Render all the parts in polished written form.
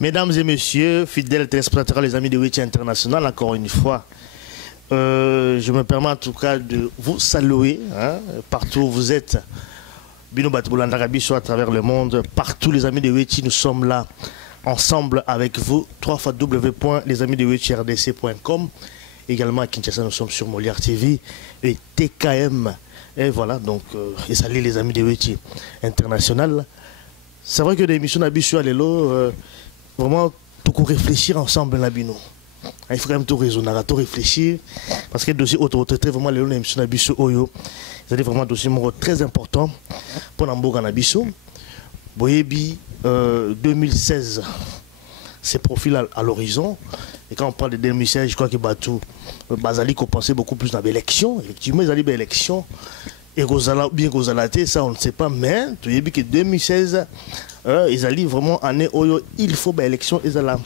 Mesdames et messieurs, fidèles téléspectateurs, les amis de Witch International, encore une fois, je me permets en tout cas de vous saluer, hein, partout où vous êtes. Bino Batoulandarabiso à travers le monde, partout les amis de Witch, nous sommes là ensemble avec vous, www.lesamidewitchrdc.com. Également à Kinshasa, nous sommes sur Molière TV et TKM. Et voilà, donc, et salut les amis de Witch International. C'est vrai que l'émission d'Abisso à l'élo, vraiment, tout réfléchir ensemble, Nabino. Il faut quand même tout raisonner, tout réfléchir. Parce que le dossier auto-traité, vraiment, l'émission d'Abisso Oyo, c'est vraiment un dossier très important pour Namboga Nabisso. Boyebi, 2016, c'est profil à l'horizon. Et quand on parle de 2016, je crois que Batou, Bazali, qu'on pensait beaucoup plus dans l'élection. Effectivement, ils allaient dans l'élection. Et bien Gozalate, ça on ne sait pas, mais tu as vu que 2016, ils allaient vraiment année où il faut l'élection, ils allaient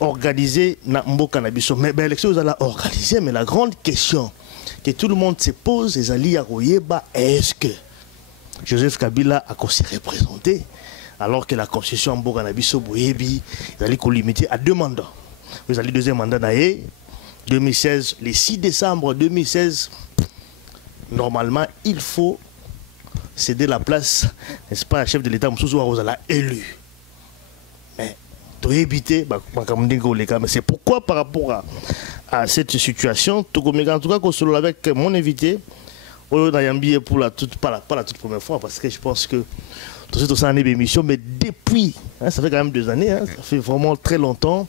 organiser na Mboka Nabisso. Mais l'élection, ils allaient organiser, mais la grande question que tout le monde se pose, ils allaient à Royeba, est-ce que Joseph Kabila a se représenté alors que la constitution Mboka Nabisso, Boyebi, ils allaient limiter à 2 mandats. Ils allaient deuxième mandat d'ailleurs, 2016, le 6 décembre 2016. Normalement, il faut céder la place, n'est-ce pas, à chef de l'État, Moussou l'a élu. Mais, tu éviter, mais c'est pourquoi par rapport à cette situation, en tout cas, avec mon invité, pour pas la toute première fois, parce que je pense que tout ça en est émission, mais depuis, hein, ça fait quand même 2 années, hein, ça fait vraiment très longtemps.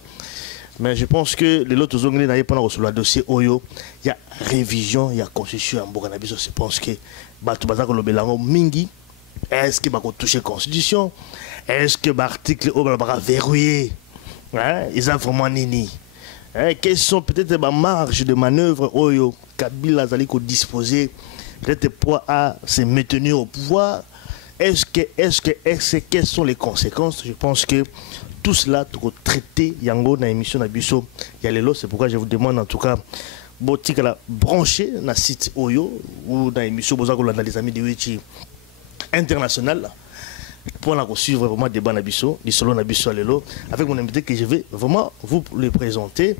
Mais je pense que les autres zones n'avaient pas reçu le dossier Oyo. Il y a révision, il y a constitution en Boganabiso. Je pense que Batoubaza Belango Mingi, est-ce que va toucher la constitution? Est-ce que l'article va verrouiller? Ils ont vraiment nini. Quelles sont peut-être les marges de manœuvre Oyo Kabila Zali disposer peut-être pour se maintenir au pouvoir? Quelles sont les conséquences? Je pense que tout cela, tout traité, Yango, dans l'émission d'Abisso, c'est pourquoi je vous demande en tout cas, botique la brancher dans le site Oyo ou dans l'émission Bozako dans les amis de Witch International pour suivre vraiment des débats d'Abisso, du salon d'Abisso à l'élo, avec mon invité que je vais vraiment vous le présenter.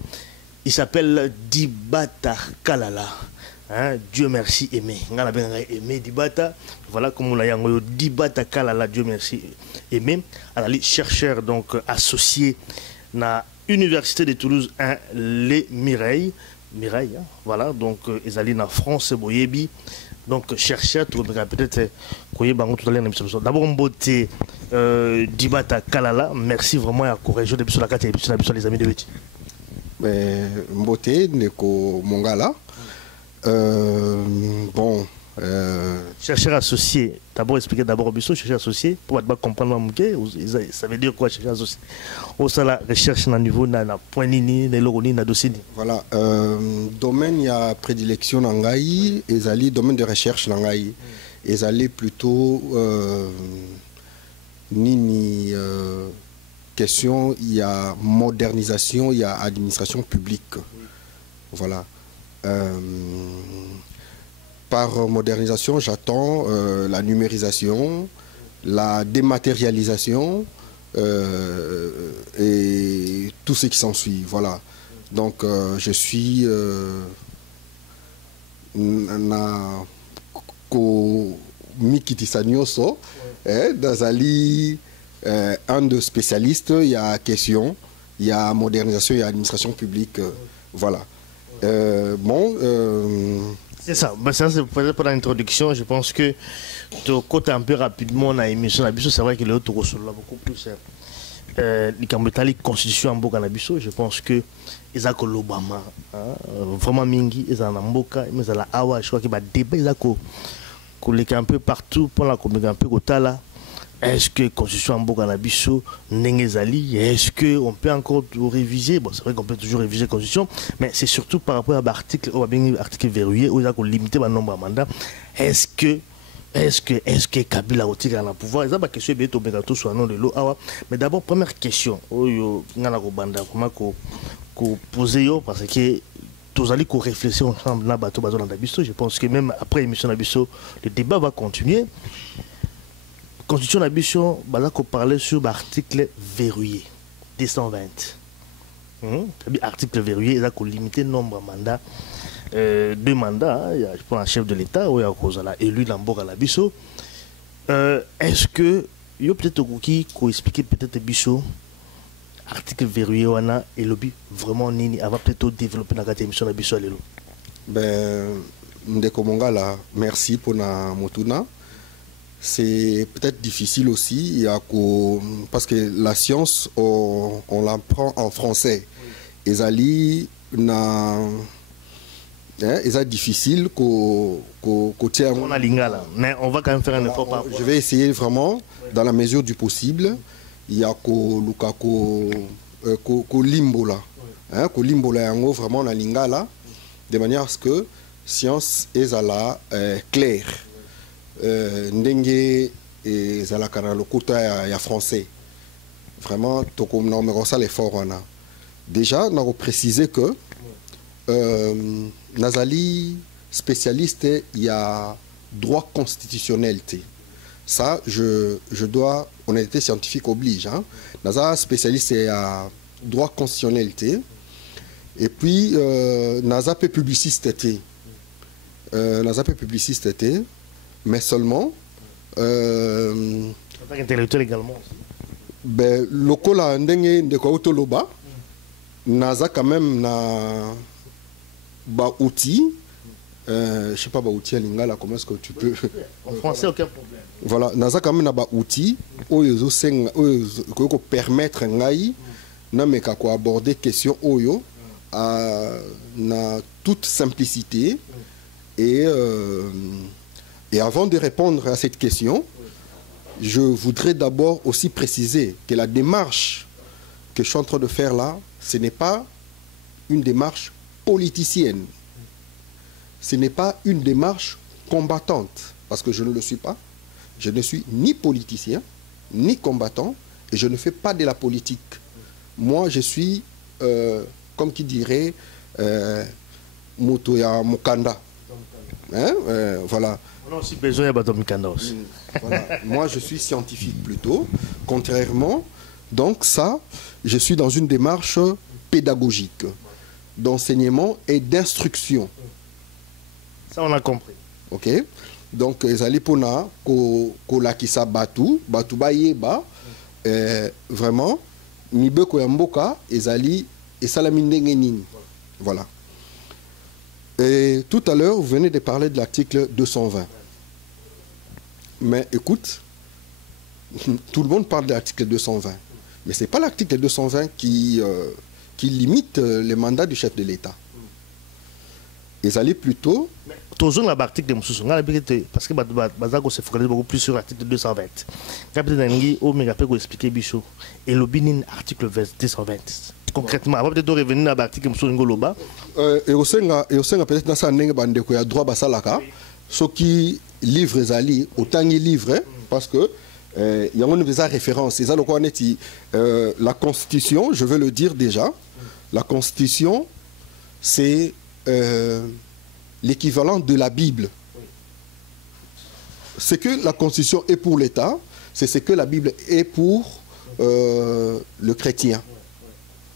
Il s'appelle Dibata Kalala. Hein, Dieu merci aimé. On a bien aimé Dibata. Voilà comme on l'a dit, Dibata Kalala, Dieu merci aimé. Alors, chercheur donc associé à l'Université de Toulouse 1, les Mireille. Mireille, hein, voilà, donc ils allaient en France, Boyebi. Donc chercheur, peut-être d'abord on beauté Dibata Kalala. Merci vraiment à Courage de la carte et les amis de Witch. Beauté, Neko Mongala. Bon. Chercheur associé, d'abord expliquer d'abord Bisso, chercheur associé, pour comprendre ça veut dire quoi chercheur associé? Au sein de la recherche au niveau de la point nini, de l'oroni, de dossier. Voilà, domaine il y a prédilection nangai, et zali domaine de recherche nangai, et zali plutôt nini question, il y a modernisation, il y a administration publique, voilà. Par modernisation, j'attends la numérisation, la dématérialisation et tout ce qui s'ensuit. Voilà. Donc, je suis Mikiti Sanyoso, Dazali, un de spécialistes. Il y a question, il y a modernisation, il y a administration publique. Voilà. C'est ça, ça c'est peut-être pour l'introduction. Je pense que tu côté un peu rapidement dans l'émission Nabisso, c'est vrai que les autres ressortent beaucoup plus. Les constitution en Mboka Nabisso, je pense que ils ont l'Obama, vraiment mingi, ils ont Mboka, ils ont la Awa, je crois qu'il y a des débats, ils ont un peu partout pour la communiquer un peu au Tala. Est-ce que la constitution en Mboka Nabisso Nengezali, est-ce qu'on peut encore réviser? Bon, c'est vrai qu'on peut toujours réviser la constitution, mais c'est surtout par rapport à l'article verrouillé, où il y a limité le nombre de mandats. Est-ce que Kabila a tiré le pouvoir? C'est pas question de tout sur le nom de l'eau. Mais d'abord, première question, poser parce que tous allez réfléchir ensemble dans Nabisso. Je pense que même après l'émission Nabisso, le débat va continuer. Constitution d'ambition, qu'on parlait sur l'article verrouillé. 220. Article verrouillé, il a limité le nombre de mandats. 2 mandats, il y a un chef de l'État, ou il y a élu Lambour à la Bisso. Est-ce que, il y a peut-être qui expliquer peut-être Bisso, article verrouillé, et le but vraiment nini, avant peut-être développer dans la émission de Bisso à l'élo? Ben, Ndeko Mongala, merci pour la motuna. C'est peut-être difficile aussi, parce que la science, on l'apprend en français. Et ça c'est difficile qu'on tienne. On a l'ingala, mais on va quand même faire un effort. Je vais essayer vraiment, dans la mesure du possible. Il y a ko limbo là. Ko limbo là, vraiment la lingala, de manière à ce que science est claire. Ndenge et zalakana le côté ya français vraiment to comme non ça l'effort on a déjà on a précisé que Nazali spécialiste il y a droit constitutionnel ça je dois honnêteté scientifique oblige hein Nazali spécialiste il y a droit constitutionnel et puis Nazali publiciste Nazali publiciste mais seulement intellectuel également ben lokola ndenge ndeko autoloba naza quand même na ba outil je sais pas ba outil à lingala comment est-ce que tu peux en français aucun problème voilà naza quand même na ba outil oyo senga oyo ko permettre ngai na meka ko aborder question oyo na toute simplicité et avant de répondre à cette question, je voudrais d'abord aussi préciser que la démarche que je suis en train de faire là, ce n'est pas une démarche politicienne. Ce n'est pas une démarche combattante, parce que je ne le suis pas. Je ne suis ni politicien, ni combattant, et je ne fais pas de la politique. Moi, je suis, comme qui dirait, Motoya Mukanda. Hein, voilà. On a aussi besoin de Mikanda aussi. Voilà. Moi, je suis scientifique plutôt. Contrairement, donc ça, je suis dans une démarche pédagogique, d'enseignement et d'instruction. Ça, on a compris. Ok. Donc, ezali pona ko lakisa batu bayeba vraiment mibeko ya mboka ezali esalami ndenge nini. Voilà. Et tout à l'heure, vous venez de parler de l'article 220. Mais écoute, tout le monde parle de l'article 220. Mais ce n'est pas l'article 220 qui limite les mandats du chef de l'État. Ils allaient plutôt... Toujours dans l'article de Moussou, parce que Bazako se focalise beaucoup plus sur l'article 220. Capitaine Nengi, au Megapé, expliquer Bichot. Et le binin article 220. Concrètement, avant peut-être de revenir à l'article Moussou Ngoloba. Et au sein peut-être dans ça, il y a droit à Basalaka. Ce qui livre Zali, autant il livre, parce que il y a une référence. La Constitution, je veux le dire déjà, la Constitution, c'est l'équivalent de la Bible. Ce que la Constitution est pour l'État, c'est ce que la Bible est pour le chrétien.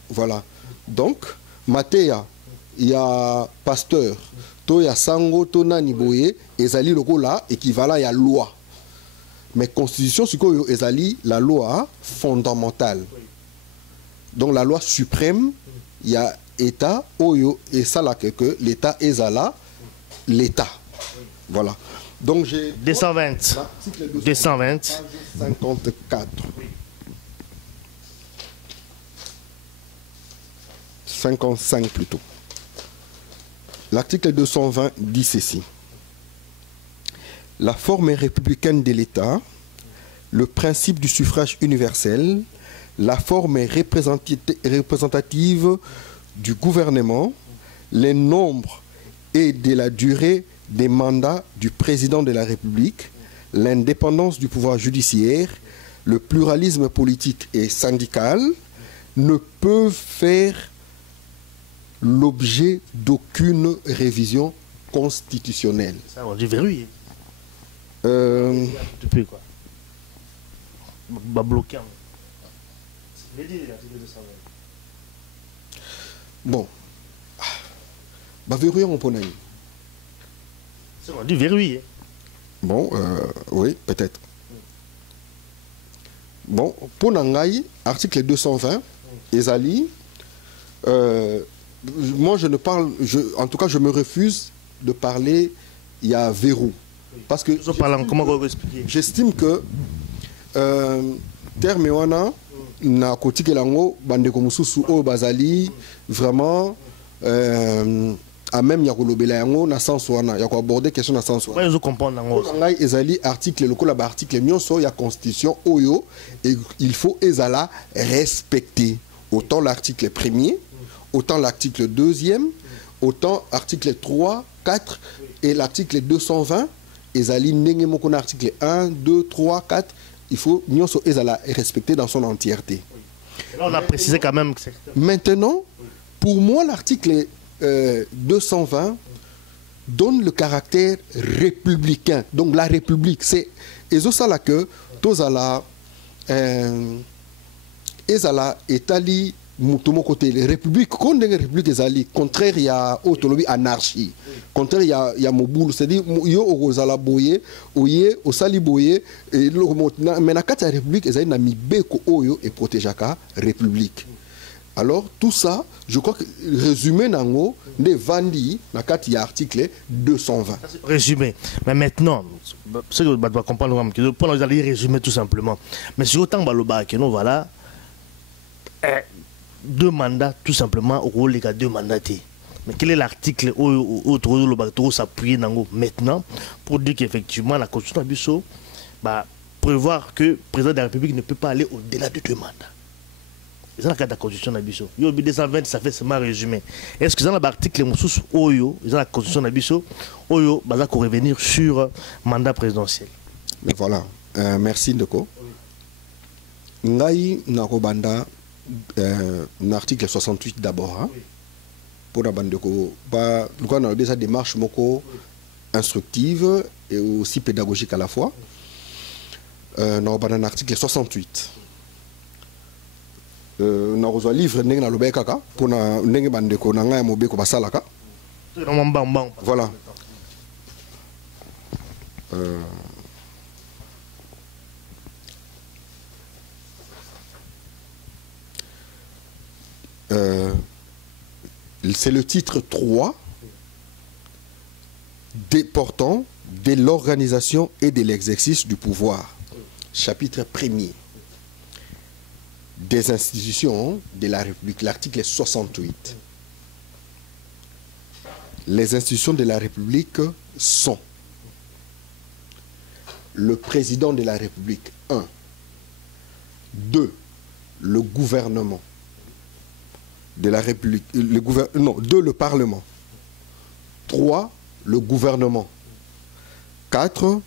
Voilà. Donc, Matéa, il y a pasteur, il y a Sango, Tona, Niboye, Ezali, le là, équivalent, il y a loi. Mais Constitution, c'est quoi Ezali, la loi fondamentale. Donc, la loi suprême, il y a État, Oyo, et ça là que l'État est là, l'État. Voilà. Donc, j'ai. 220. 220. 54. 55 plutôt. L'article 220 dit ceci. La forme républicaine de l'État, le principe du suffrage universel, la forme représentative du gouvernement, les nombres et de la durée des mandats du président de la République, l'indépendance du pouvoir judiciaire, le pluralisme politique et syndical ne peuvent faire l'objet d'aucune révision constitutionnelle. Ça, on dit verrouillé. Tu peux quoi? Bloquer. Bon. Bah, verrouillons pour nous. C'est du verrouillé. Bon, oui, peut-être. Bon, pour Nangaï, article 220, Ezali, moi je ne parle, en tout cas je me refuse de parler, il y a verrou. Parce que comment vous expliquer? J'estime que terme wana na kotike lango bande komususu o bazali vraiment à même yakolobela yango na sens wana yako aborder question na sens wana. Je comprends nango. Ngai ezali article lokola ba article nyonso ya constitution oyo et il faut ezala respecter autant l'article 1er, autant l'article 2e, autant article 3, 4 et l'article 220 ezali ndenge moko na article 1, 2, 3, 4, il faut nyonso ezala respecter dans son entièreté. Là on a précisé quand même que c'est... Maintenant, pour moi l'article 220 donne le caractère républicain. Donc la République, c'est... Et ça là que tozala ezala etali mutumo côté les républiques quand des républiques ezali contraire ya autonomie anarchie contraire ya mobulu c'est-à-dire yo ozala boye oye osali boye et mais na kati ya république ezali na mibeko oyo et protégeaka république. Alors tout ça je crois que résumé nango ne vandi na kati ya article 220 résumé. Mais maintenant ce que doit comprendre que pour nous aller résumer tout simplement mais si autant baloba que non voilà 2 mandats tout simplement au rôle des 2 mandatés. Mais quel est l'article où le bateau s'appuie maintenant pour dire qu'effectivement la Constitution a Bissau prévoir que le président de la République ne peut pas aller au-delà de 2 mandats. C'est ça la Constitution de Bissau. Il y a 220, ça fait seulement résumé. Est-ce que dans l'article Oyo, dans la Constitution de Bissau, Oyo, va revenir sur le mandat présidentiel? Mais voilà, merci Ndeko. Ngai Narobanda. L'article 68 d'abord hein, pour la bande de on a déjà démarche moko instructive et aussi pédagogique à la fois. On a un article 68 on a reçu un livre n'engue na lobe kaka pour na n'engue bande de ko na ngai mobe ko basalaka voilà c'est le titre 3 portant de l'organisation et de l'exercice du pouvoir. Chapitre 1er des institutions de la République, l'article 68. Les institutions de la République sont le président de la République, 1. 2. Le gouvernement de la République, le Parlement. 3. Le gouvernement. 4.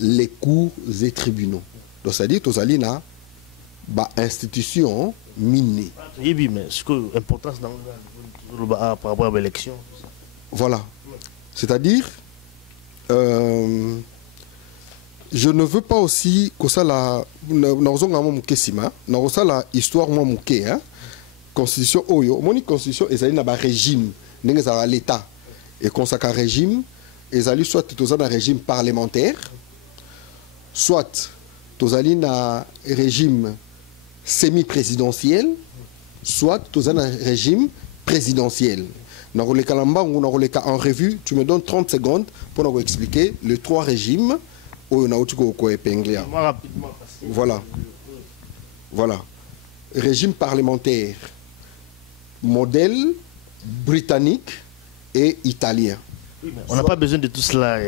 Les cours et tribunaux. Donc, c'est-à-dire que tu as une institution minée. Oui, mais ce que l'importance par rapport à l'élection. Voilà. C'est-à-dire, je ne veux pas aussi que ça la histoire hein. Constitution oyo moni constitution ezali na ba régime ndenge za l'état et consacre régime ezali soit tozali na régime parlementaire soit tozali na régime semi-présidentiel soit tozali na régime présidentiel na roleka lambangu na roleka en revue tu me donnes 30 secondes pour nous expliquer les 3 régimes oyo na utuko ko épingler voilà régime parlementaire modèle britannique et italien. Oui, on n'a pas besoin de tout cela,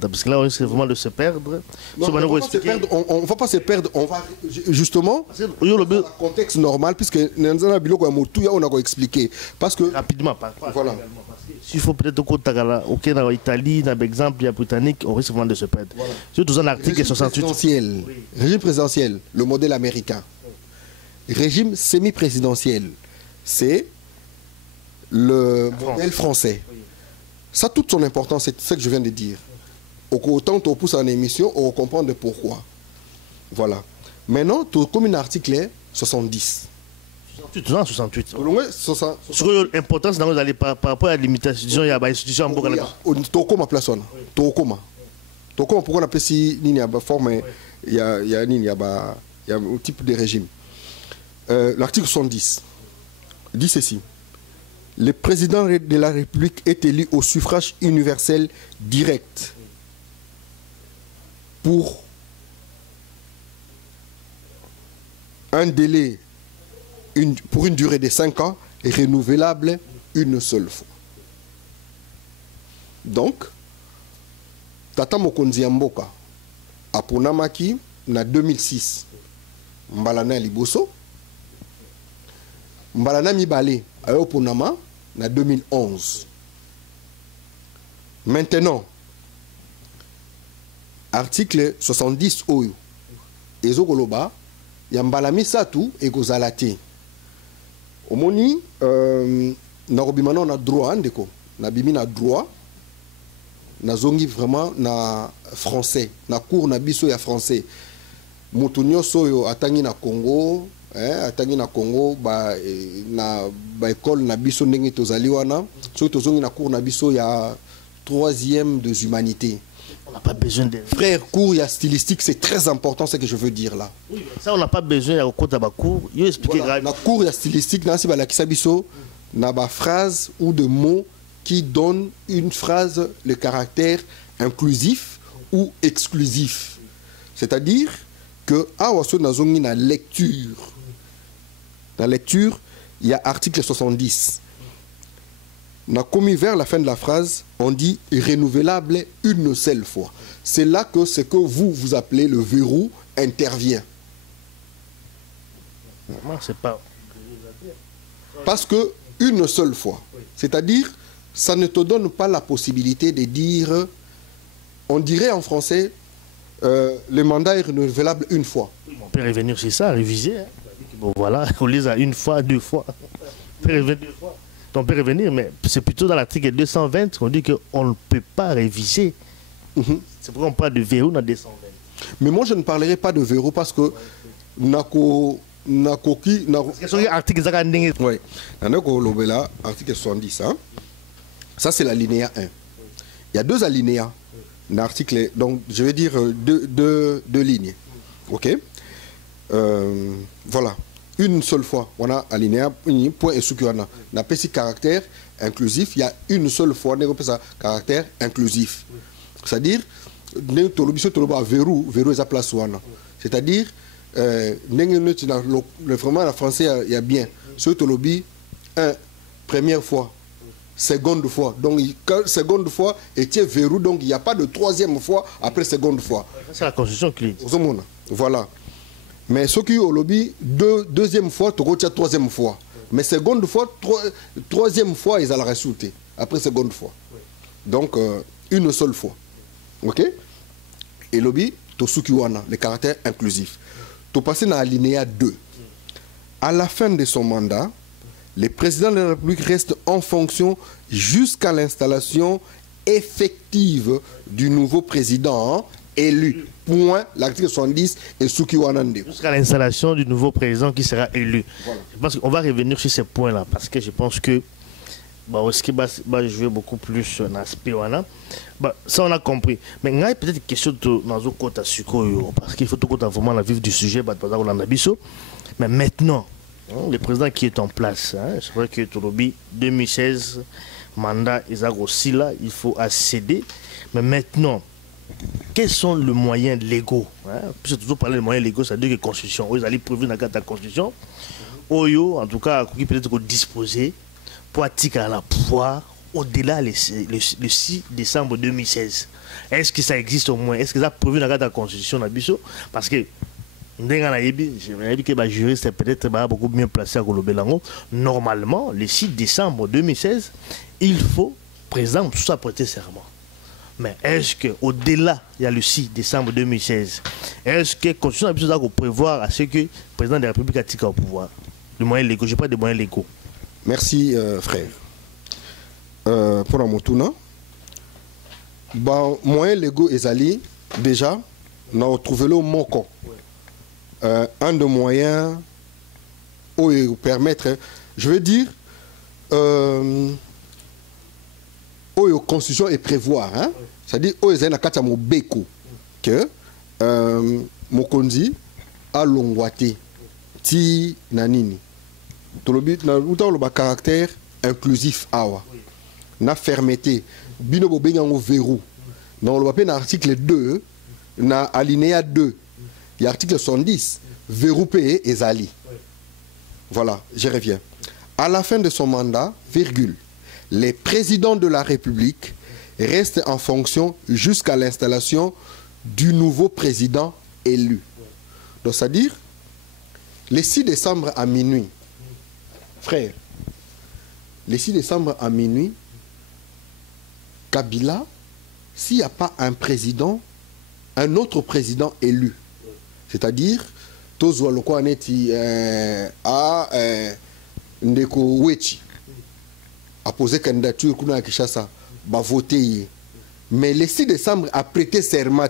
parce que là on risque vraiment de se perdre. Non, on ne va pas se perdre, on va justement dans le contexte normal, puisque on a expliqué. Parce que rapidement, voilà. S'il faut peut-être au Italie, par exemple, il y a britannique, on risque vraiment de se perdre. Voilà. Surtout dans l'article 68. Régime présidentiel, le modèle américain. Régime semi-présidentiel, c'est le modèle français. Ça a toute son importance, c'est ce que je viens de dire. Autant on pousse en émission, on comprend pourquoi. Voilà. Maintenant, comme un article 70. 68. L'importance dans les par rapport à la limitation, disons, il y a une institution en Bourg. Tokoma place on. Tokoma. Tokoma, pourquoi on appelle si il y a forme, il y a un type de régime. L'article 70 dit ceci. Le président de la République est élu au suffrage universel direct pour un délai, pour une durée de 5 ans et renouvelable une seule fois. Donc, Tata Mokonzi Mboka a ponamaki na 2006 Mbalana Liboso, Mbalana Mibale a ponama na 2011. Maintenant, article 70 oyo ezokoloba ya Mbalami Satu ekozalate. Omoni na robimana on a droit ndeko na bimi na droit na zongi vraiment na français na cours na biso ya français mutunyo soyo atangi na Congo atangi na Congo ba école na biso ndenge tozali wana soyo tozongi na cours na biso ya 3e des humanités. On n'a pas besoin de... Frère, cours, il y a stylistique, c'est très important ce que je veux dire là. Oui, ça on n'a pas besoin de cours d'abord cours. Il explique voilà, la cours, il y a stylistique, dans la kisabiso, n'a pas phrase ou de mots qui donnent une phrase le caractère inclusif ou exclusif. C'est-à-dire que à la lecture, dans la lecture, il y a article 70. On a commis vers la fin de la phrase, on dit renouvelable une seule fois. C'est là que ce que vous appelez le verrou intervient. Non, c'est pas... Parce que une seule fois. C'est-à-dire, ça ne te donne pas la possibilité de dire, on dirait en français, le mandat est renouvelable une fois. On peut revenir sur ça, réviser. Hein. Bon, voilà, on les a une fois, 2 fois. On peut revenir 2 fois. On peut revenir, mais c'est plutôt dans l'article 220 qu'on dit qu'on ne peut pas réviser. C'est pourquoi on parle de verrou dans 220. Mais moi, je ne parlerai pas de verrou parce que... Oui, article 70. Hein? Ça, c'est l'alinéa 1. Il y a 2 alinéas dans l'article. Donc, je vais dire 2 lignes. OK? Voilà. Une seule fois, on a alinéa, point et sous-qui-on a petit caractère inclusif, il y a une seule fois, on a caractère inclusif. C'est-à-dire, verrou est à place. C'est-à-dire, vraiment, en français, il y a bien. Ce tolobi, première fois, seconde fois. Donc, seconde fois, et tiens, verrou, donc il n'y a pas de 3e fois après seconde fois. C'est la Constitution qui dit. Voilà. Mais ce qui est au lobby, 2e fois, tu retiens 3e fois. Mais seconde fois, 3e fois, ils allaient résulter. Après seconde fois. Donc, une seule fois. OK? Et lobby, tu as le caractère inclusif. Tu passes dans l'alinéa 2. À la fin de son mandat, le président de la République reste en fonction jusqu'à l'installation effective du nouveau président élu. Point, l'article 70 et Soukiwanande. Jusqu'à l'installation du nouveau président qui sera élu. Voilà. Je pense qu'on va revenir sur ces points-là parce que je pense que ce qui va jouer beaucoup plus un aspect. Ça, on a compris. Mais il y a peut-être une question dans le côté parce qu'il faut tout vraiment la vivre du sujet. Mais maintenant, le président qui est en place, c'est vrai que Tolobi 2016, mandat Isaac aussi là, il faut accéder. Mais maintenant, quels sont les moyens légaux? Puisque toujours parler de moyens légaux, ça veut dire que la Constitution, ils allaient prévu dans la Constitution, en tout cas, qui peut-être disposer pour attirer à la pouvoir au-delà le 6 décembre 2016. Est-ce que ça existe au moins? Est-ce que ça a prévu dans la Constitution? Parce que je dit que le juriste est peut-être beaucoup mieux placé à Golobelango. Normalement, le 6 décembre 2016, il faut présenter tout ça prêter serment. Mais est-ce qu'au-delà, il y a le 6 décembre 2016, est-ce que la Constitution a besoin de prévoir à ce que le président de la République a tiré au pouvoir? Les moyens légaux, je parle des moyens légaux. Merci, frère. Pour la Motuna, moyens légaux, Ezali, déjà, on a trouvé le moko. Un des moyens permettre, je veux dire, constitution et prévoir, hein? C'est-à-dire, que Mokonzi a longwate ti nanini. Na caractère inclusif awa. Na fermeté. Bino bobengango verrou. Dans l'article 2, na alinéa 2, il y a l'article 110, verrou payé et zali. Voilà, je reviens. À la fin de son mandat, virgule, les présidents de la République restent en fonction jusqu'à l'installation du nouveau président élu. Donc, c'est-à-dire, le 6 décembre à minuit, frère, le 6 décembre à minuit, Kabila, s'il n'y a pas un président, un autre président élu, c'est-à-dire, Tozo Lokoaneti a Ndeko Wechi a posé candidature Kuna Kishasa, va voter. Mais le 6 décembre a prêté serment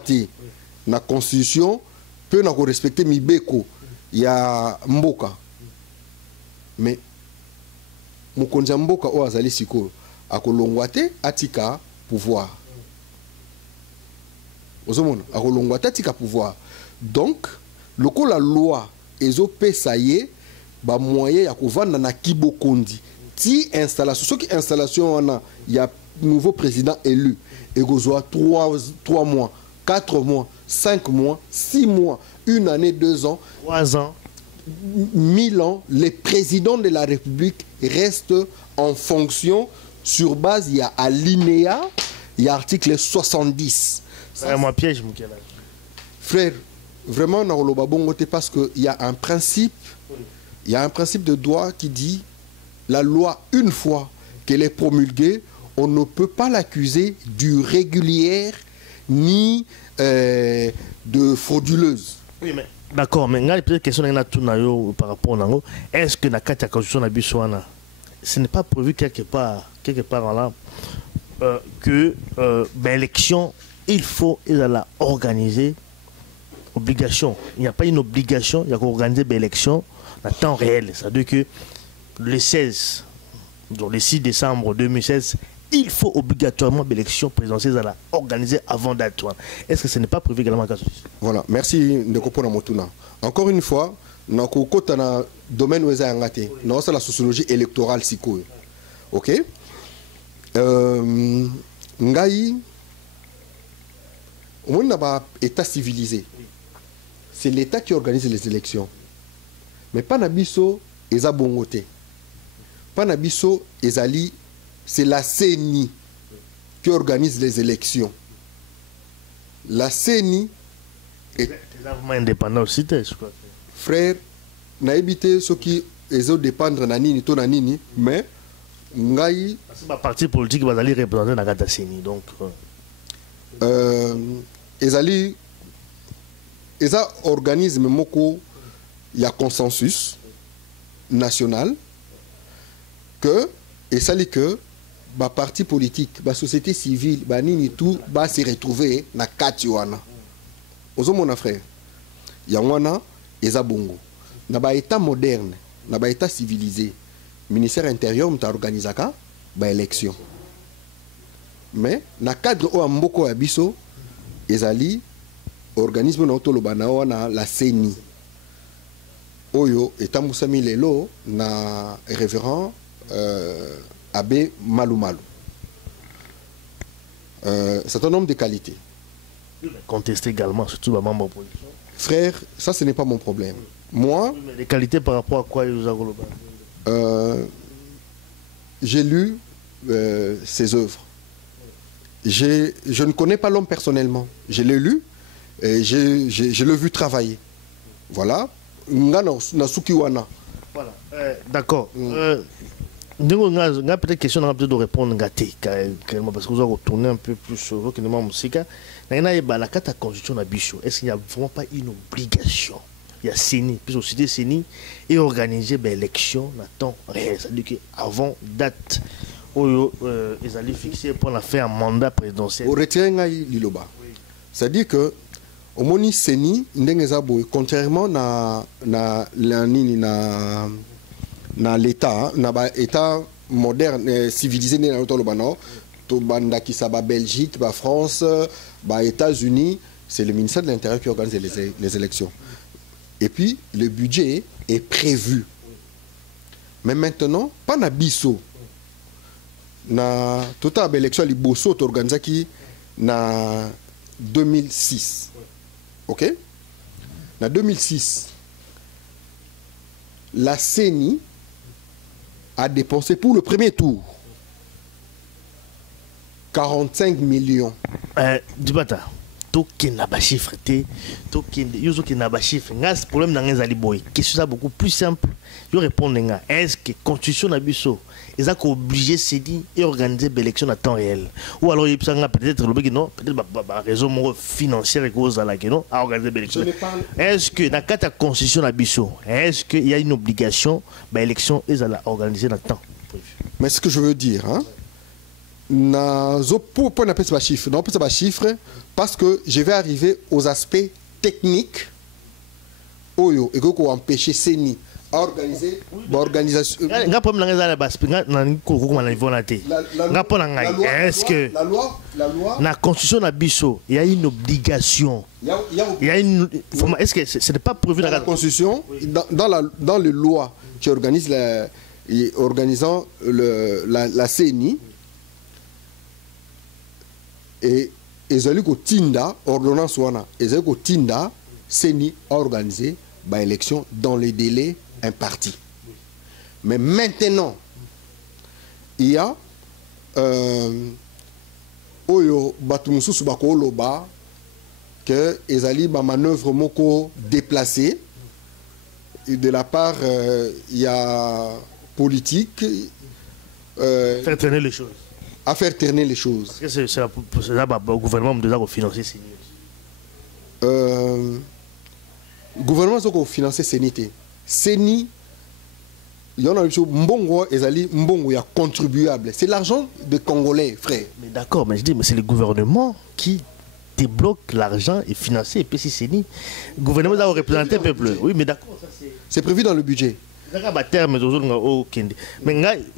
la constitution, peut respecter Mibeko, il y a Mboka. Mais Mokonza Mboka o azali siko akolongwate atika pouvoir. Ozomona akolongwate atika pouvoir. Donc loko la loi ezo pesaye ba moyen ya kovanda na kibokondi ti installation soki installation wana ya nouveau président élu et gozoa 3 mois 4 mois 5 mois 6 mois 1 année 2 ans 3 ans 1000 ans, les présidents de la République restent en fonction sur base, il y a alinéa, il y a article 70. C'est moi piège, Moukela. Frère, vraiment, parce qu'il y a un principe, il y a un principe de droit qui dit la loi, une fois qu'elle est promulguée, on ne peut pas l'accuser d'irrégulière ni de frauduleuse. Oui, mais d'accord, mais il y a une question par rapport à est-ce que dans la constitution de Biswana, ce n'est pas prévu quelque part là, que l'élection, il faut organiser obligation. Il n'y a pas une obligation, il y a qu'organiser l'élection en temps réel. C'est-à-dire que le 16, donc le 6 décembre 2016, il faut obligatoirement l'élection présidentielle à la organiser avant date. Est-ce que ce n'est pas prévu également? Voilà, merci Ndeko Pona Motuna. Encore une fois, dans le domaine où il y a la sociologie électorale. Ok? Ngai, on a un État civilisé. C'est l'État qui organise les élections. Mais pas Nabiso et Zabongote. Pas Nabiso et Zali. C'est la CENI qui organise les élections. La CENI est indépendant aussi, je crois. Frère, n'a évité ce qui est dépendre de Nini, to Nini, mais Ngai. C'est ma parti politique qui va aller représenter la CENI. Donc. Ezali, Eza organisme moko, il y a consensus national que, et ça dit que, ba parti politique, ba société civile, ba nini tout, ba se retrouver na kati wana. Ozo mon frère, ya wana eza bongo. Na ba état moderne, na ba état civilisé, ministère intérieur mta organisaka ba élection. Mais na cadre o mboko ya biso ezali organisme na otoloba na wana la CENI. Oyo etamusami lelo na révérend Abbé Malumalu. C'est un homme de qualité. Contesté également, surtout à membre opposition. Frère, ça ce n'est pas mon problème. Moi... Mais les qualités par rapport à quoi il vous a j'ai lu ses œuvres. Je ne connais pas l'homme personnellement. Je l'ai lu et je l'ai vu travailler. Voilà. Voilà. D'accord. Peut-être question de répondre parce que vous avez retourné un peu plus sur le musique. La carte constitution de Bichot, est-ce qu'il n'y a vraiment pas une obligation? Il y a CENI, puis aussi CENI et organiser l'élection dans temps réel. C'est-à-dire qu'avant date, ils allaient fixer pour la faire un mandat présidentiel. Au retiré Liloba. C'est-à-dire que omoni seni ndenge za boy contrairement na l'état na ba état moderne civilisé na tolo bano to banda ki sa ba Belgique ba France ba États-Unis, c'est le ministère de l'Intérieur qui organise les élections. Et puis le budget est prévu. Mais maintenant pas na biso na tota ba élection liboso to organisaki na 2006. OK? En 2006, la CENI a dépensé pour le premier tour 45 millions. Dibata, tout qui n'a pas chiffre, tout qui n'a pas chiffre, le problème dans les aliboy, question ça beaucoup plus simple. Je réponds, est-ce que la constitution d'Abisso ils ont obligé Séni et organiser l'élection à temps réel? Ou alors il peut peut-être non, peut-être raison financière et cause à la non à organiser l'élection. Est-ce que dans la constitution d'Abisso, est-ce qu'il y a une obligation l'élection ils ont organiser dans le temps? Mais ce que je veux dire, hein, pour ne pas chiffre, non pas chiffre, parce que je vais arriver aux aspects techniques oyo et qu'on empêcher Séni organiser l'organisation. Est-ce que la constitution d'Abisso, il y a une obligation? Est-ce que ce n'est pas prévu dans la constitution, dans les lois qui organisent organisant la CENI et ezali ko tinda ordonnance wana ezali ko tinda CENI a organisé l'élection dans les délais impartis. Mais maintenant, il y a Oyo Batumusu Bakoloba que ezali ba manœuvre moko déplacée de la part il y a politique faire traîner les choses. À faire tourner les choses. Est-ce que c'est le gouvernement qui doit financer CENI? Gouvernement doit financer CENI. CENI, il y a mbongo ezali mbongo ya contribuable. C'est l'argent des Congolais, frère. Mais d'accord, mais je dis, mais c'est le gouvernement qui débloque l'argent et financer et puis c'est CENI. Le gouvernement doit représenter le peuple. Oui, mais d'accord, ça c'est. C'est prévu dans le budget. Mais il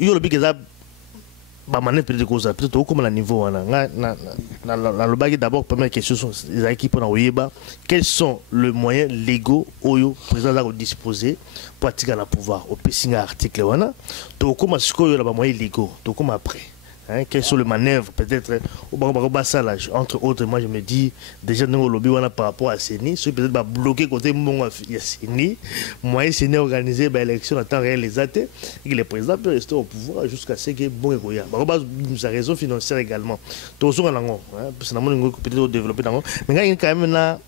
y a le peut-être au comme niveau d'abord première question quels sont les moyens légaux au président a disposé pour attirer le pouvoir au PC article wana to comme ce que les moyens légaux to comme après quelles sont les manœuvres peut-être entre autres. Moi je me dis déjà dans le lobby par rapport à CENI peut-être bloquer côté mon CENI moyen CENI organiser l'élection en temps réel les athées et que le président peut rester au pouvoir jusqu'à ce que bon ekoya sa raison financière également toujours en parce que peut-être développer dans mais quand même là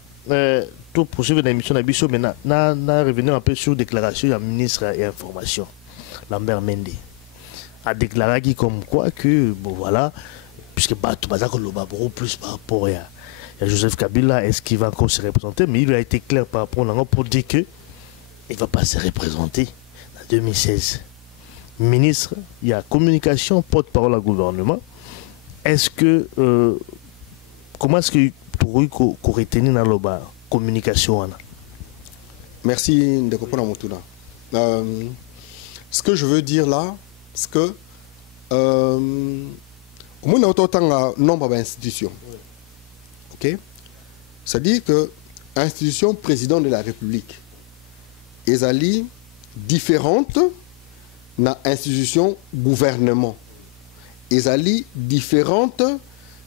tout poursuivre l'émission d'Abisso mais na revenir un peu sur déclaration du ministre et information Lambert Mende a déclaré comme quoi que bon voilà puisque Batou Bazako Loba beaucoup plus par rapport à Joseph Kabila, est-ce qu'il va encore se représenter? Mais il a été clair par rapport à pour dire que il ne va pas se représenter en 2016. Ministre, il y a communication, porte-parole au gouvernement. Est-ce que comment est-ce que pour eux qu'on retenir dans la communication? Merci de comprendre Moutouna. Ce que je veux dire là, c'est que on a autant de nombre d'institutions. Ok? C'est-à-dire que l'institution président de la République est différente de l'institution gouvernement. Est différente de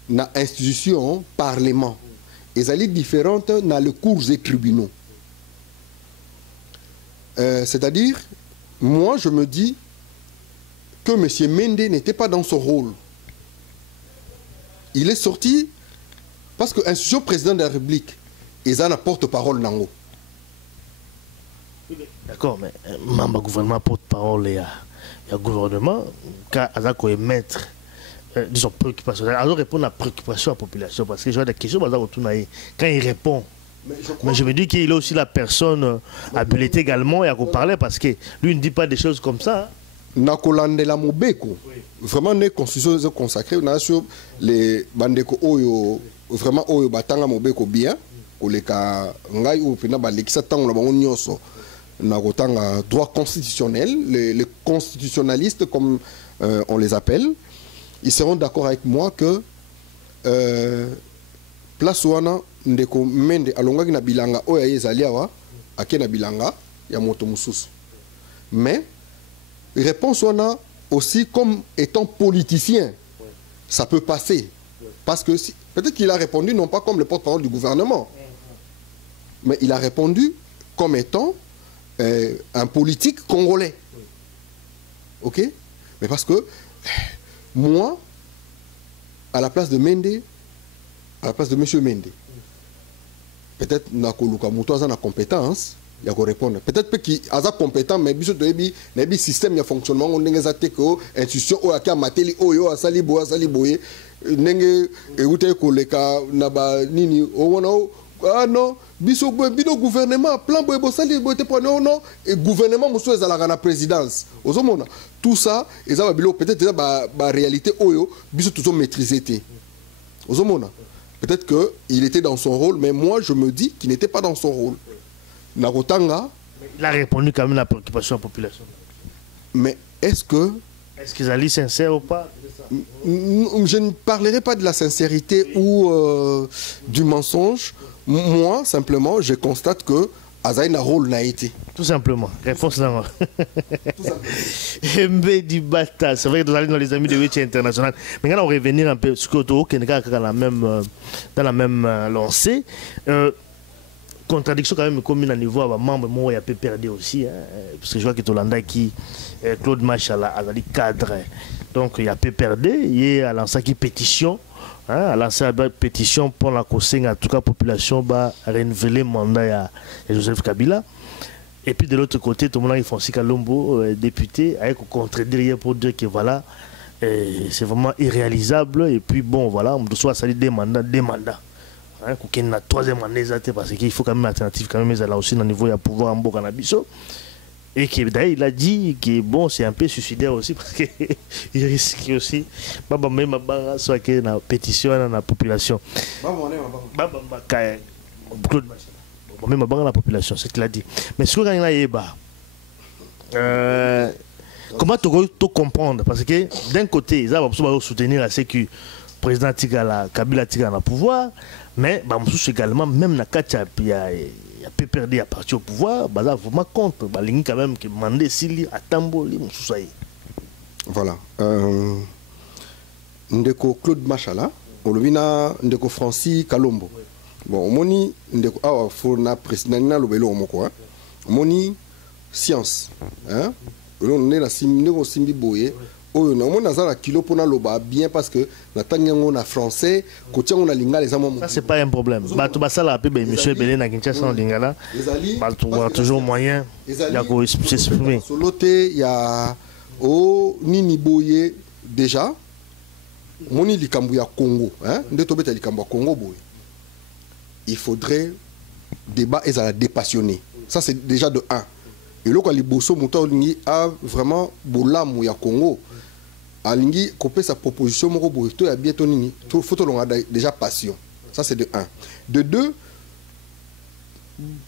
l'institution parlement. Est différente dans les cours et tribunaux. C'est-à-dire, moi je me dis que M. Mende n'était pas dans son rôle. Il est sorti parce que l'institution président de la République, ils ont un porte-parole dans l'eau. D'accord, mais le gouvernement porte-parole, il y a le gouvernement qui a émettre disons préoccupation. Alors répondre à la préoccupation de la population parce que j'ai des questions quand il répond. Mais je me dis qu'il est aussi la personne habilitée également et à parler parce que lui ne dit pas des choses comme ça. Nakolandela Mobeko, vraiment les constitutions consacrées, on a sur les bandeko oyo, vraiment oyo batanga Mobeko bien, koleka ngai ou pena ba lekisa tango la bango nyonso na kotanga droit constitutionnel, les constitutionnalistes comme on les appelle, ils seront d'accord avec moi que place wana ndeko mende alongaki na bilanga oya ezali awa ake na bilanga ya moto mususu. Mais réponse wana aussi comme étant politicien, ça peut passer. Parce que peut-être qu'il a répondu non pas comme le porte-parole du gouvernement, mais il a répondu comme étant un politique congolais. Ok? Mais parce que moi, à la place de Mende, à la place de M. Mende, peut-être Nakoluka Moutoza na compétence, il y a répondre. Peut-être qu'il a compétent, mais il y a un système de fonctionnement, on a une institution, on a un matériel, on a un salibo, nenge ute koleka naba nini owono ah non biso gouvernement plan boy bosali boy te pano non et gouvernement muso ezalaka na présidence ozomona tout ça ezaba bilo peut-être ba réalité oyo biso tout maîtriser té ozomona peut-être que il était dans son rôle mais moi je me dis qu'il n'était pas dans son rôle na Rotanga il a répondu quand même à la préoccupation de la population mais est-ce qu'ils allaient sincères ou pas? Je ne parlerai pas de la sincérité ou du mensonge. Moi, simplement, je constate que Azaï n'a rôle n'a été. Tout simplement. Réponse là. MB du Bata. C'est vrai que nous allons dans les amis de Witch International. Mais quand on revenir un peu sur Koto, qui est dans la même lancée. Contradiction quand même commune à niveau à membre moi il y a PPRD aussi hein, parce que je vois que Tolanda qui Claude Machala a dit cadre donc il y a PPRD il y a lancé qui pétition hein, a lancé une pétition pour la conseil en tout cas population va renouveler mandat à Joseph Kabila et puis de l'autre côté tout le monde il Francis Kalombo député avec contredire pour dire que voilà c'est vraiment irréalisable et puis bon voilà on doit salir des mandats hein, qu'il y a une troisième année parce qu'il faut quand même une alternative quand même là aussi dans le niveau il y a pouvoir en beau cannabis et qui d'ailleurs il a dit que bon c'est un peu suicidaire aussi parce que il risque aussi baba même soit que la pétition dans la population baba Claude même dans la population c'est ce qu'il a dit mais ce que quand il a yeba comment tu comprendre parce que d'un côté ils ont soutenir à ce que président Tigala Kabila Tigala na pouvoir mais également même na katia il y a PPRD à partir au pouvoir bah vraiment contre bah lingi quand même qui mandé sili à tamboli mususaï voilà ndeko Claude Machala olobina ndeko Francis Kalombo bon moni ndeko awa fona président na lobelo moko hein moni science hein on est na ndeko simbi boye oyo na mona za kilo pona loba bien parce que na tangango na français côté on a lingala les amants ça c'est pas un problème ba to basala pe be monsieur Belé na Kinshasa on lingala ba to toujours moyen ya ko s'exprimer soloté ya o nini boye déjà moni likambu ya Congo hein ndeto beta likambu ya Congo boye il faudrait débat et ça dépassionné ça c'est déjà de 1 et là quand les bosso moto lingi a vraiment bolamu ya Congo alingi couper sa proposition moko boye to ya bientôt nini to photo longa déjà passion ça c'est de 1 de 2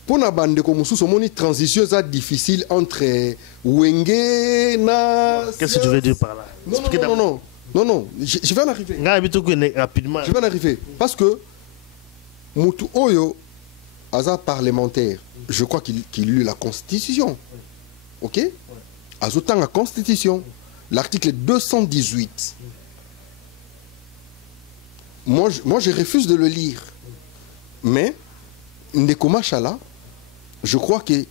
pour na bande ko mususu moni transition ça difficile entre Wenge na qu'est-ce que tu veux dire par là non je vais en arriver rapidement je vais en arriver parce que mutu oyo aza parlementaire je crois qu'il lit la constitution ok azoutang la constitution l'article 218 moi je refuse de le lire mais ndeko Machala je crois que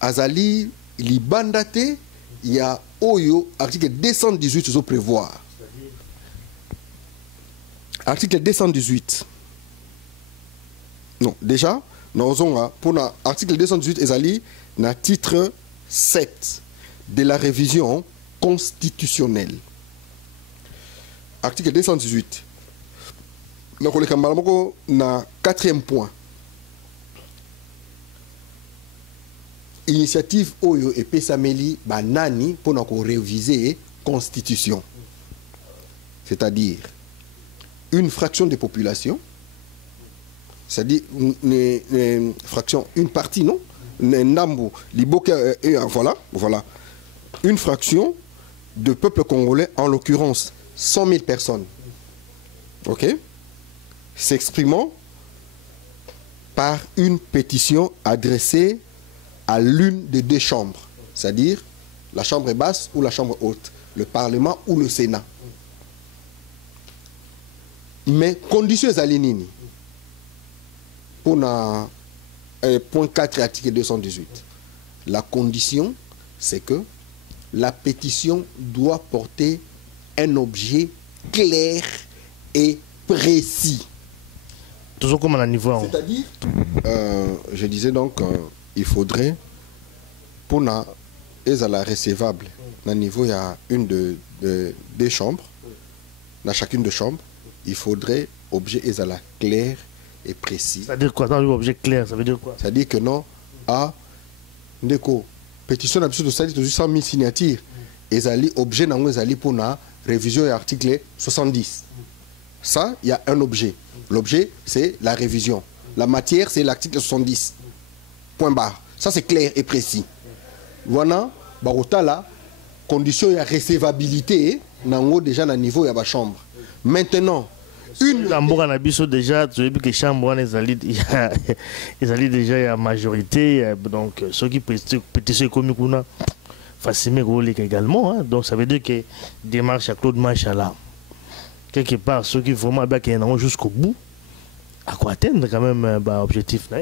azali libandate il y a oyo article 218 zo prévoir article 218 non déjà pour l'article 218 ezali na titre 7 de la révision constitutionnelle article 218 na 4e point initiative oyo epesameli banani pour na ko réviser constitution c'est-à-dire une fraction des populations c'est-à-dire une fraction, une partie, non? Voilà. Une fraction de peuple congolais, en l'occurrence 100 000 personnes, ok, s'exprimant par une pétition adressée à l'une des deux chambres, c'est-à-dire la chambre basse ou la chambre haute, le Parlement ou le Sénat. Mais conditions alinini pour point 4 article 218. La condition, c'est que la pétition doit porter un objet clair et précis. Toujours comme à un niveau. C'est-à-dire, je disais donc, il faudrait, pour la recevable, à niveau, il y a des chambres, dans chacune des chambres, il faudrait objet ezala clair et précis. C'est-à-dire quoi? Dans l'objet clair, ça veut dire quoi? C'est-à-dire que non, à Ndeko, pétition d'habitude de 100 000 signatures, ezali objet nango ezali pour la révision de l'article 70. Ça, il y a un objet. L'objet, c'est la révision. La matière, c'est l'article 70. Point barre. Ça, c'est clair et précis. Voilà, barotala, condition de recevabilité, nango déjà na niveau de la chambre. Maintenant, une déjà, tu veux que chambre ils allaient déjà à majorité, donc ceux qui pétition comme nous facilement également, hein. Donc ça veut dire que démarche à Claude Machala quelque part ceux qui vraiment bien jusqu'au bout à quoi atteindre quand même objectif là.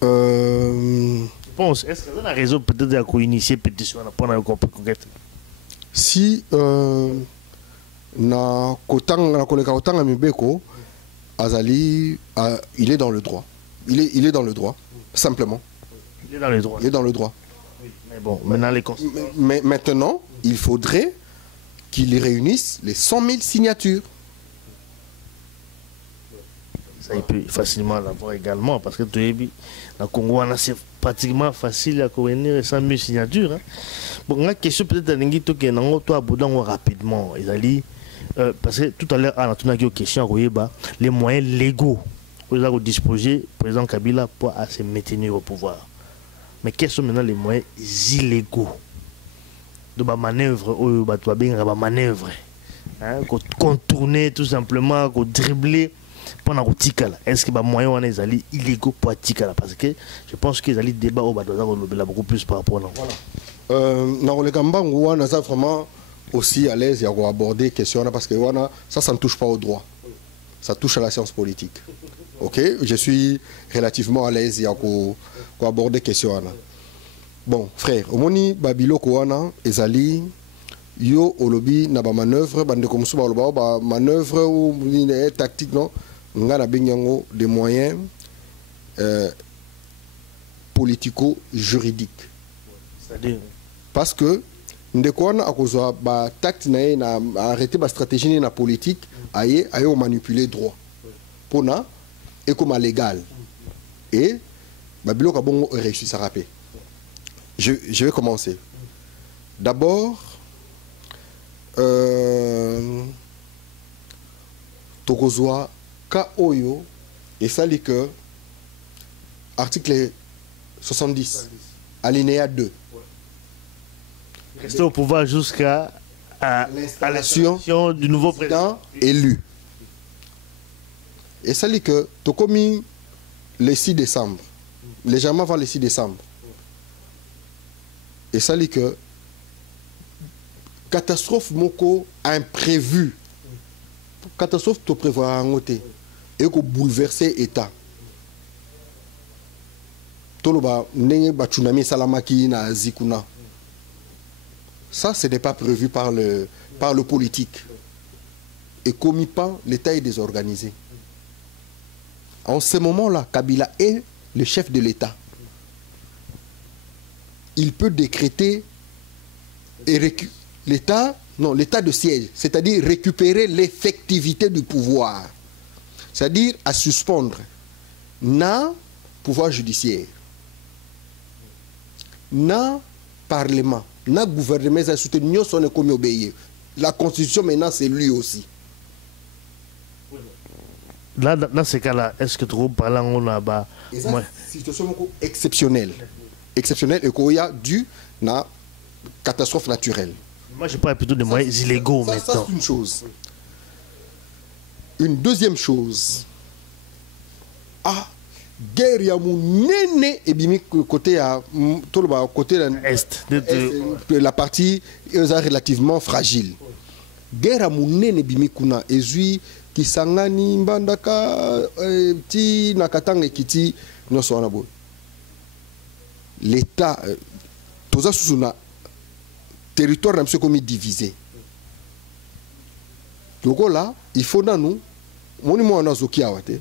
Je pense, est-ce que vous avez la raison peut-être d'initier pétition pendant le concrète? Si na koleka otanga mibeko azali il est dans le droit. Il est dans le droit, simplement. Il est dans le droit. Il est dans le droit. Oui, mais bon, maintenant les mais maintenant, il faudrait qu'il réunisse les 100 000 signatures. Ça, il peut facilement l'avoir également, parce que le Congo, c'est pratiquement facile à réunir 100 000 signatures. Hein. Bon, la question peut-être rapidement, parce que tout à l'heure, on a une question, les moyens légaux que vous disposez, président Kabila, pour se maintenir au pouvoir. Mais quels sont maintenant les moyens illégaux de manœuvre, manœuvre, contourner tout simplement, dribbler pendant que tikala. Est-ce que les moyens sont illégaux pour tikala? Parce que je pense qu'ils allaient débat au beaucoup plus par rapport à dans le Gamba, on a vraiment aussi à l'aise à aborder des questions parce que ça ne touche pas au droit. Ça touche à la science politique. Ok, je suis relativement à l'aise à aborder des questions. Bon, frère, au moni babilo koana ezali yo olobi na ba manœuvre bande comme ça ba manœuvre ou tactique non ngana benyango des moyens politico-juridiques. C'est-à-dire parce que ndekwana akozwa ba tactique na arrêter ba stratégie na politique aye manipuler droit pour na et comme légal et babilo ka bongo réussi ça rappeler. Je vais commencer. D'abord, Tokozwa Kaoyo et sali que article 70, alinéa 2. Rester au pouvoir jusqu'à l'installation du nouveau président élu. Et sali que Tokomi le 6 décembre, légèrement avant le 6 décembre. Et ça dit que catastrophe moko imprévue, catastrophe to prévoir en côté et que bouleverser état. Toloba nenge ba tsunami salamaki na zikuna. Ça ce n'est pas prévu par le politique. Et commis pas, l'état est désorganisé. En ce moment-là, Kabila est le chef de l'état. Il peut décréter l'état de siège, c'est-à-dire récupérer l'effectivité du pouvoir, c'est-à-dire à suspendre na pouvoir judiciaire, na parlement, na gouvernement, à soutenir son économie obéir. La constitution maintenant c'est lui aussi. Là, dans ces cas-là, est-ce que tu parles en là-bas? C'est une situation exceptionnelle. Exceptionnelle et qu'il y a dû à catastrophe naturelle. Moi, je parle plutôt de moyens illégaux maintenant. Ça, c'est une chose. Une deuxième chose. Guerre ya munene et bimi côté à côté est de la partie relativement fragile. Guerre munene bimi kuna ezui kisangani mbandaka ti nakatanga kiti no so bo. L'état toza sous na territoire na comme divisé. Donc là, il faut dans nous monimo na zoki awate.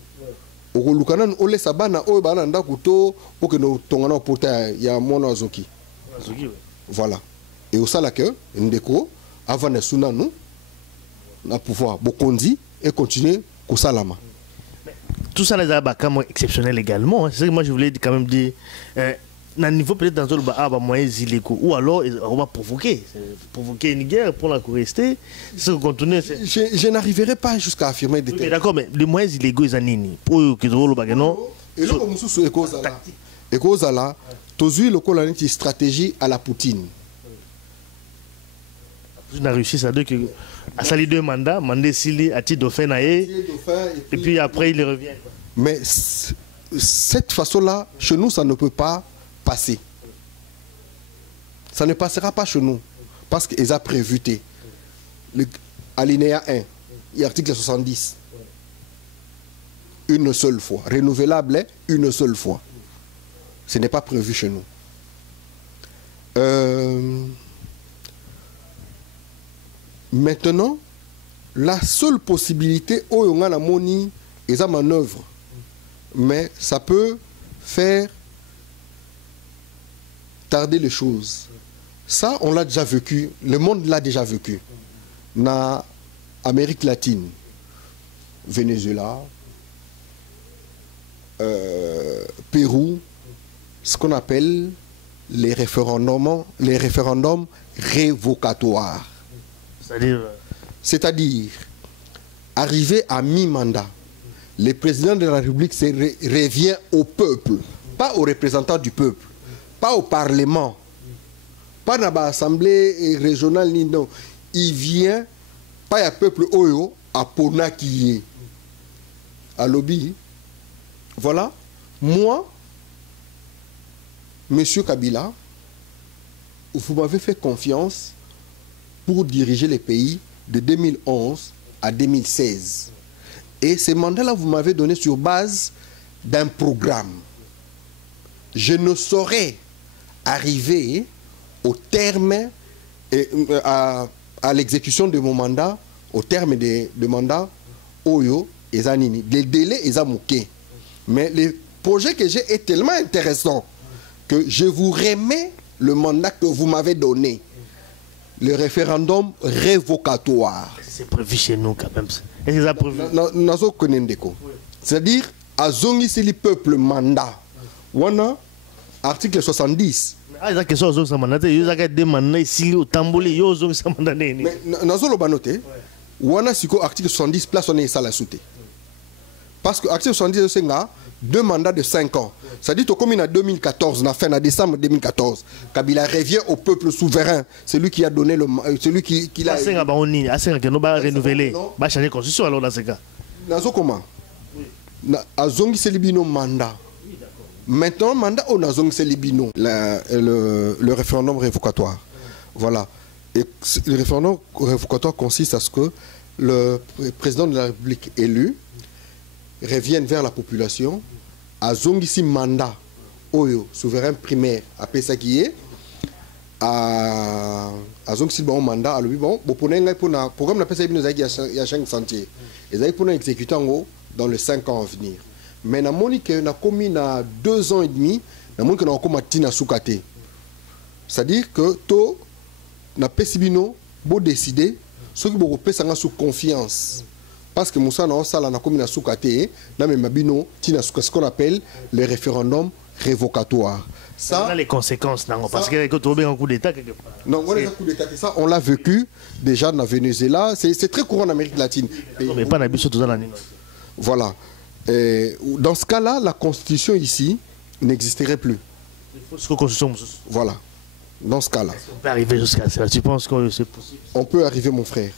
Okolukanan ole sabana o bana ndakuto pour que nous tongana porta ya mona azoki. Voilà. Et au sala que ndeko avant de suna nous na pouvoir bokondi et continuer ko salama. Tout ça les a comme exceptionnel également. C'est ce que moi je voulais quand même dire na niveau peut-être dans le moyens illégaux ou alors on va provoquer une guerre pour la rester. C'est continuer. Je n'arriverai pas jusqu'à affirmer des termes. D'accord, mais les moyens illégaux ils anini pour que le bagano. Et là comme sous ekozala tozui lokola une stratégie à la Poutine. On a réussi ça que à sali 2 mandats, mandé Sili à titre dauphin et puis après il revient. Mais cette façon-là, chez nous, ça ne peut pas passer. Ça ne passera pas chez nous. Parce qu'ils ont prévu alinéa 1, article 70. Une seule fois. Renouvelable, une seule fois. Ce n'est pas prévu chez nous. Maintenant, la seule possibilité, on a la monnaie et sa manœuvre. Mais ça peut faire tarder les choses. Ça, on l'a déjà vécu. Le monde l'a déjà vécu. Dans l'Amérique latine, Venezuela, Pérou, ce qu'on appelle les référendums révocatoires. C'est-à-dire, arrivé à mi-mandat, le président de la République revient au peuple, pas aux représentants du peuple, pas au Parlement, pas dans l'Assemblée régionale, ni non. Il vient, pas au peuple Oyo, à Ponakiye, à Lobby. Voilà. Moi, Monsieur Kabila, vous m'avez fait confiance pour diriger les pays de 2011 à 2016. Et ces mandats-là, vous m'avez donné sur base d'un programme. Je ne saurais arriver au terme, à l'exécution de mon mandat, au terme de mandat, Oyo et Zanini. Les délais, ils ont manqué. Mais le projet que j'ai est tellement intéressant que je vous remets le mandat que vous m'avez donné. Le référendum révocatoire. C'est prévu chez nous quand même. Est-ce que ça prévu? C'est-à-dire, à Zongi, c'est le peuple mandat. Wana, article 70. Ah, il y a quelque chose qui mandat. Il y a des mandats ici au Tamboulé. Il y a des mandats. Mais, Nazolo Banote, Wana, c'est article 70, place on est ça la soute. Parce que l'article 70, c'est 2 mandats de 5 ans. Ça dit comme en 2014, en fin décembre 2014, Kabila revient au peuple souverain, celui qui a donné le, celui qui l'a. C'est un baoni, c'est un que nous va renouveler, va changer la constitution alors dans ce cas. Nazo comment? Azongi Selibino mandat. Maintenant mandat on Azongi Selibino le référendum révocatoire. Voilà. Et le référendum révocatoire consiste à ce que le président de la République élu reviennent vers la population à Zongisi mandat Oyo, souverain primaire, à Pesakiye, à Zongisi bon mandat, à lui bon, pour un programme la Pesakiye nous a dit il y a 5 sentiers. Ils avaient pour exécuter dans les 5 ans à venir. Mais na moni que na commis na 2 ans et demi, na moni que na commis tina soukate. C'est-à-dire que to na Pesibino beau décider, ceux qui vont passer sous confiance. Parce que Moussa n'a pas la commune soukate, na même mabino tina souka, ce qu'on appelle le référendum révocatoire. Ça, on a les conséquences, non, parce que quand on a un coup d'État quelque part. Non, on a un coup d'État, ça, on l'a vécu déjà dans le Venezuela. C'est très courant en Amérique latine. Non, mais pas dans le tout dans l'année. Voilà. Et dans ce cas-là, la constitution ici n'existerait plus. Voilà. Dans ce cas-là. On peut arriver jusqu'à ça. Tu penses que c'est possible? On peut arriver, mon frère.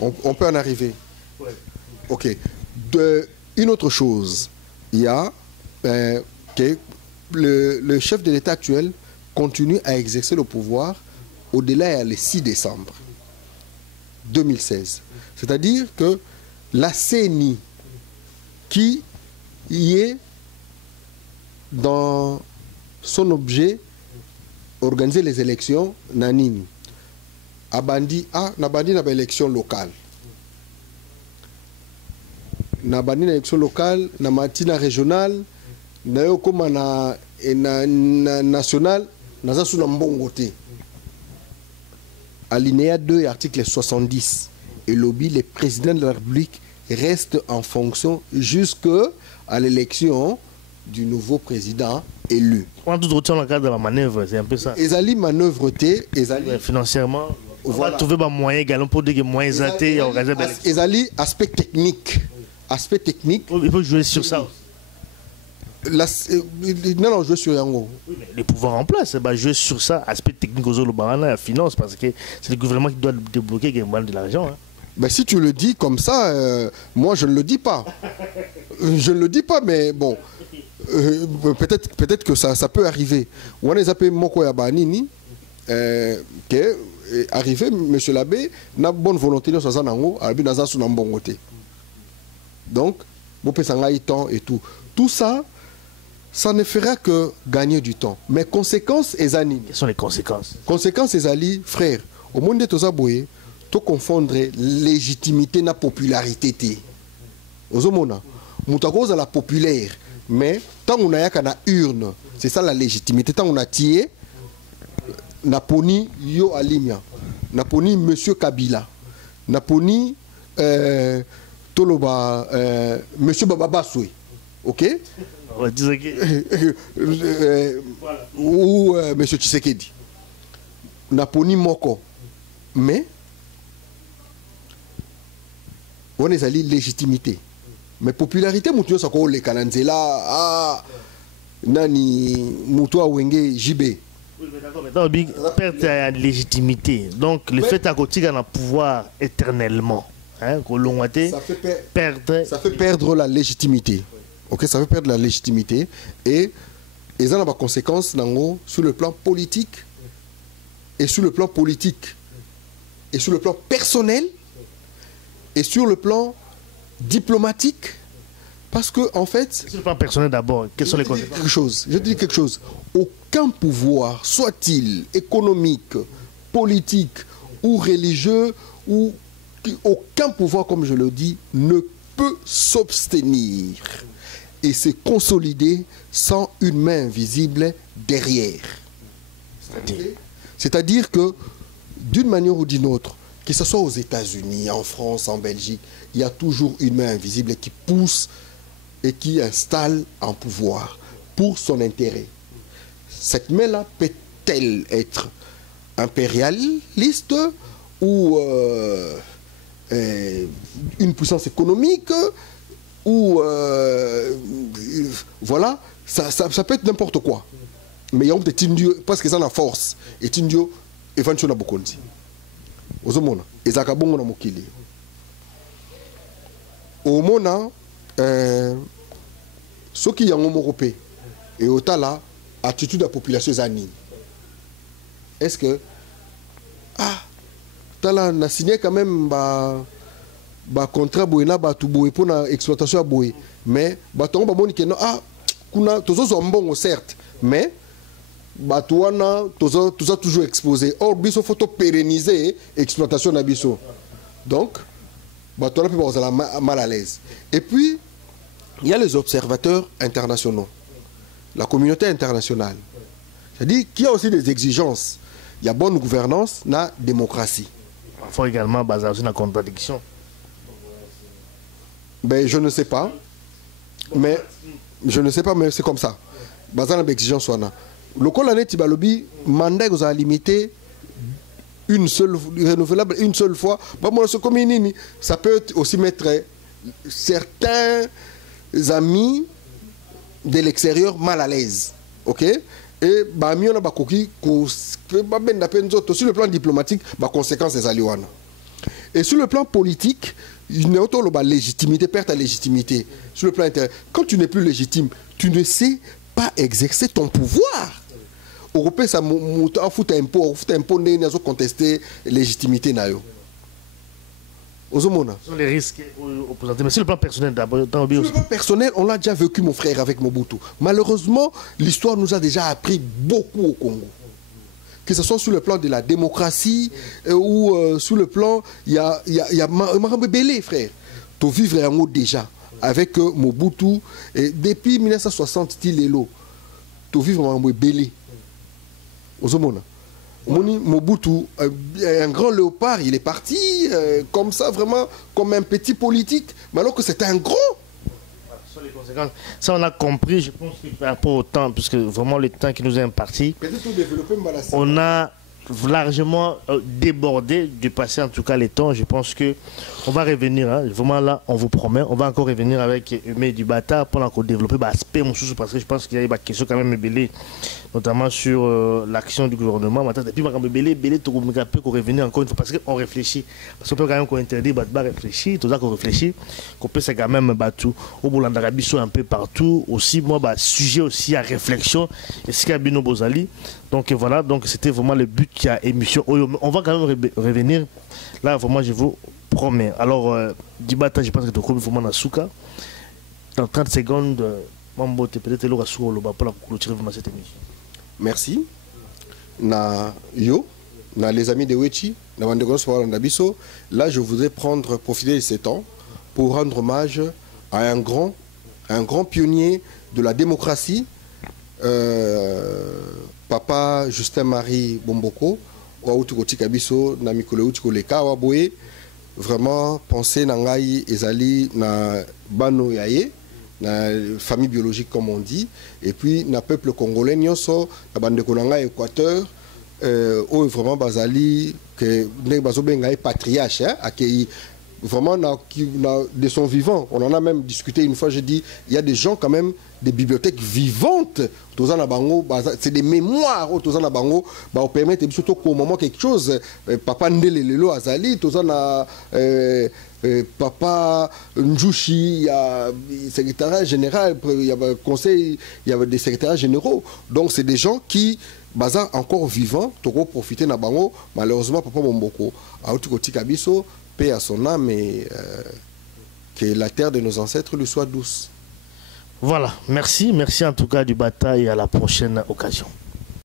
On peut en arriver. Ouais. Ok. Une autre chose, il y a que le chef de l'État actuel continue à exercer le pouvoir au-delà le 6 décembre 2016. C'est-à-dire que la CENI qui y est dans son objet organiser les élections nanini abandi nabandi na élection locale nabandi na élection locale na matina régionale na yo koma na national naza suna mbongo te. Alinéa 2 article 70 et lobby le président de la République reste en fonction jusqu'à l'élection du nouveau président élu. On tout retient dans le cadre de la manœuvre, c'est un peu ça. Ezali manœuvre té, ezali financièrement, on voilà. va trouver des moyens également pour dire que moyens athées organiser des élections. Ezali aspect technique. Aspect technique. Il faut jouer sur ça. Non, jouer sur Yango. Oui, mais les pouvoirs en place, bah, jouer sur ça, aspect technique aux Barana, la finance, parce que c'est le gouvernement qui doit débloquer de l'argent. Hein. Ben, si tu le dis comme ça, moi je ne le dis pas. Je ne le dis pas, mais bon, peut-être que ça peut arriver. On a appelé Moko Yabanini, que arrivé, monsieur l'abbé, n'a bonne volonté dans sa nango, albi naza sous n'ambongoté. Donc, bon pesanga temps et tout. Tout ça, ça ne fera que gagner du temps. Mais conséquences, ezani. Quelles sont les conséquences? Conséquences, ezali, frère, au monde de Tozaboye, to confondre légitimité na popularité té. Ozomona, moutakoza la populaire, mais tant on a yaka na urne, c'est ça la légitimité. Tant on a tié, naponi yo alimia, naponi monsieur Kabila, naponi toloba monsieur Bababaswe, ok? Ou monsieur Tshisekedi, naponi moko, mais on est allé légitimité. Mais popularité, moutou ça ko le kananzela ah nani moutou wenge JB. Oui, mais d'accord, perte de légitimité. Donc le fait à côté qu'on a pouvoir éternellement, hein, ça fait perdre la légitimité. OK, ça fait perdre la légitimité et ça a des conséquences sur le plan politique et sur le plan politique et sur le plan personnel. Et sur le plan diplomatique, parce que en fait... Sur le plan personnel d'abord, quelles sont les conséquences? Je te dis quelque chose. Aucun pouvoir, soit-il économique, politique ou religieux, ou aucun pouvoir, comme je le dis, ne peut s'abstenir et se consolider sans une main invisible derrière. C'est-à-dire que, d'une manière ou d'une autre, que ce soit aux États-Unis, en France, en Belgique, il y a toujours une main invisible qui pousse et qui installe un pouvoir pour son intérêt. Cette main-là peut-elle être impérialiste ou une puissance économique ou voilà, ça peut être n'importe quoi. Mais il y a peut-être une dieu parce que ça a la force et une dieu éventuellement beaucoup de ozomona ezaka bongo na mokili omona soki yango moko pe et otala attitude de la population zani est-ce que tala na signé quand même ba contrat boyena ba tu boye pour na exploitation boye mais ba tongo ba moni que non kuna tozo mbongo certes mais Batouana, tout ça toujours exposé. Or, biso faut pérenniser l'exploitation de biso. Donc, Batouana peut avoir mal à l'aise. Et puis, il y a les observateurs internationaux, la communauté internationale. C'est-à-dire qu'il y a aussi des exigences. Il y a bonne gouvernance, la démocratie. Il faut également baser sur la contradiction. Ben, je ne sais pas. Mais c'est comme ça. Baser sur l'exigence, le colonel Tibalobi, mandat que vous avez limité renouvelable une seule fois. Ça peut aussi mettre certains amis de l'extérieur mal à l'aise. Ok? Et bah, on a sur le plan diplomatique, conséquences des aliouanes. Et sur le plan politique, il y a une légitimité, perte à légitimité. Sur le plan intérieur, quand tu n'es plus légitime, tu ne sais pas exercer ton pouvoir. Européen, ça fout un peu, contester légitimité. Ce sont les risques opposés. Mais sur le plan personnel d'abord. Sur le plan personnel, on l'a déjà vécu, mon frère, avec Mobutu. Malheureusement, l'histoire nous a déjà appris beaucoup au Congo. Que ce soit sur le plan de la démocratie ou sur le plan, il y a Marambe Belé, frère. Tu vivre en haut déjà avec Mobutu. Et depuis 1960, il est là. Tu vivre Marambe Belé. Mobutu, un grand léopard, il est parti comme ça, vraiment, comme un petit politique, mais alors que c'était un grand. Sur les conséquences, ça on a compris, je pense qu'il fait un peu autant, puisque vraiment le temps qui nous est imparti, on a largement débordé, dépassé en tout cas les temps. Je pense que on va revenir, hein, vraiment là, on vous promet, on va encore revenir avec Aimé Dibata pour encore développer l'aspect, parce que je pense qu'il y a des questions quand même belé, notamment sur l'action du gouvernement. Maintenant, depuis belé, tout le monde peut revenir encore une fois, parce qu'on réfléchit, parce qu'on peut quand même interdire, réfléchir, tout ça qu'on réfléchit, qu'on peut c'est quand même tout, au bout d'Arabie soit un peu partout, aussi moi, sujet aussi à réflexion, et ce qu'il y a Bino Bozali. Donc voilà, donc c'était vraiment le but qui a émission. On va quand même revenir. Là, vraiment, je vous promets. Alors, Dibata, je pense que tu as vraiment dans Souka. Dans 30 secondes, peut-être pour clôturer cette émission. Merci. Na les amis de Wechi, là, je voudrais profiter de ces temps pour rendre hommage à un grand pionnier de la démocratie. Papa Justin-Marie Bomboko, vraiment penser nangai ezali na bano yaye, na famille biologique comme on dit, et puis na peuple congolais nyonso na bande kolanga Équateur, vraiment bazali que ne bazobenga patriarche accueilli. Vraiment, de son vivant, on en a même discuté une fois, j'ai dit, il y a des gens quand même, des bibliothèques vivantes, c'est des mémoires, on permet surtout qu'au moment quelque chose, Papa Ndele Lelo Azali, Papa Njushi, il y a secrétaire général, il y a conseil, il y avait des secrétaires généraux. Donc c'est des gens qui, encore vivants, toko profiter na bango, malheureusement Papa Bomboko, a outukoti kabiso, paix à son âme et que la terre de nos ancêtres lui soit douce. Voilà, merci en tout cas Dibata et à la prochaine occasion.